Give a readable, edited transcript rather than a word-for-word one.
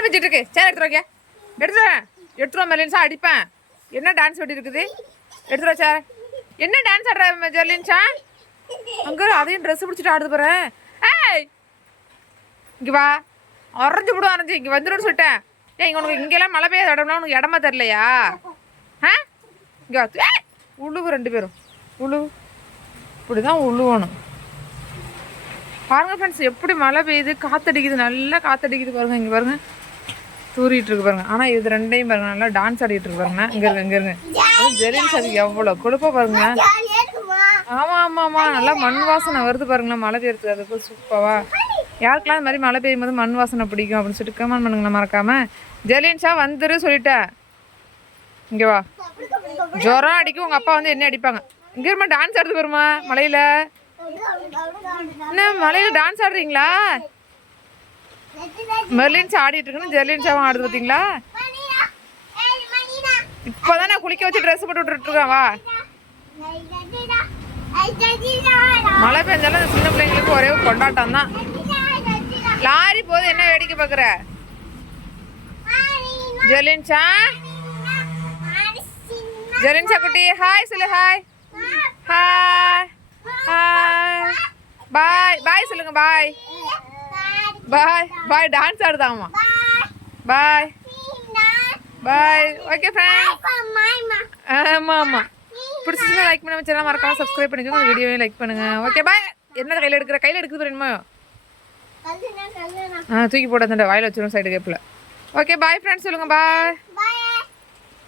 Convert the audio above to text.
என்ன பிச்சுட்டு இருக்கு? சரி எடுத்துருவாங்க. எடுத்துருவோம் மெர்லின்ஷா, அடிப்பேன். என்ன டான்ஸ் வெட்டி இருக்குது? எடுத்துருவா சார். என்ன டான்ஸ் ஆடுற மெர்லின்ஷா? அங்கே அதையும் ட்ரெஸ் பிடிச்சிட்டு ஆடுது பாரு. ஏய் இங்கே வா, அரைஞ்சு விடும், அரைஞ்சு இங்கே வந்துடும் சொல்லிட்டேன். ஏன் இங்கே உனக்கு இங்கெல்லாம் மழை பெய்யாத இடம்னா உனக்கு இடமா தரலையா? ஆ இங்கே உழுவு 2 பேரும் உழுவு. இப்படி தான் உழுவணும். பாருங்கள் ஃப்ரெண்ட்ஸ், எப்படி மழை பெய்யுது, காற்றடிக்குது, நல்லா காற்றடிக்குது பாருங்கள். இங்கே பாருங்கள் தூரிட்டு இருக்கு பாருங்க. ஆனால் இது 2டையும் பாருங்க நல்லா டான்ஸ் ஆடிட்டு இருக்கு பாருங்க. இங்கே இருங்க ஜெலின்ஷாக்கு எவ்வளோ கொடுப்பா பாருங்க. ஆமாம் நல்லா மண் வாசனை வருது பாருங்களேன் மழை பெய்யுறது. அதுக்கு சூப்பரா. யாருக்கெல்லாம் இந்த மாதிரி மழை பெய்யும் போது மண் வாசனை பிடிக்கும் அப்படின்னு சொல்லிட்டு கமெண்ட் பண்ணுங்களேன் மறக்காம. ஜெலின்ஷா வந்துரு சொல்லிட்டேன். இங்கே வா, ஜுரம் அடிக்கும். உங்கள் அப்பா வந்து என்ன அடிப்பாங்க? இங்கே இருமா டான்ஸ் ஆடுறது வருமா மழையில்? என்ன மழையில் டான்ஸ் ஆடுறீங்களா? மெர்லின்ஷா ஆடிட்டு இருக்குன்னு ஜெர்லின்ஷாவும் ஆடுது பார்த்தீங்களா? இப்போதான் நான் குளிக்க வச்சு ட்ரெஸ் போட்டு விட்டுருக்கேன். வா, மழை பெஞ்சாலும் அந்த சின்ன பிள்ளைங்களுக்கு ஒரே கொண்டாட்டம் தான். லாரி போது என்ன வேடிக்கை பார்க்குற ஜெர்லின்ஷா? ஜெர்லின்ஷா குட்டி ஹாய் சொல்லு. Hi hi hi bye bye சொல்லுங்க. Bye bye bye. டான்ஸ் ஆடுதாமா. Bye bye. Okay friends. ஆமாம் பிடிச்சிருந்தா லைக் பண்ண வச்சுலாம் மறக்காம சப்ஸ்கிரைப் பண்ணிக்கோங்க. இந்த வீடியோவையும் லைக் பண்ணுங்க. Okay bye. என்ன கையில் எடுக்குது பாருமா? தூக்கி போட வாயில் வச்சிடும் சைடு கேப்பில். ஓகே பாய் ஃப்ரெண்ட்ஸ் சொல்லுங்க. பாய்.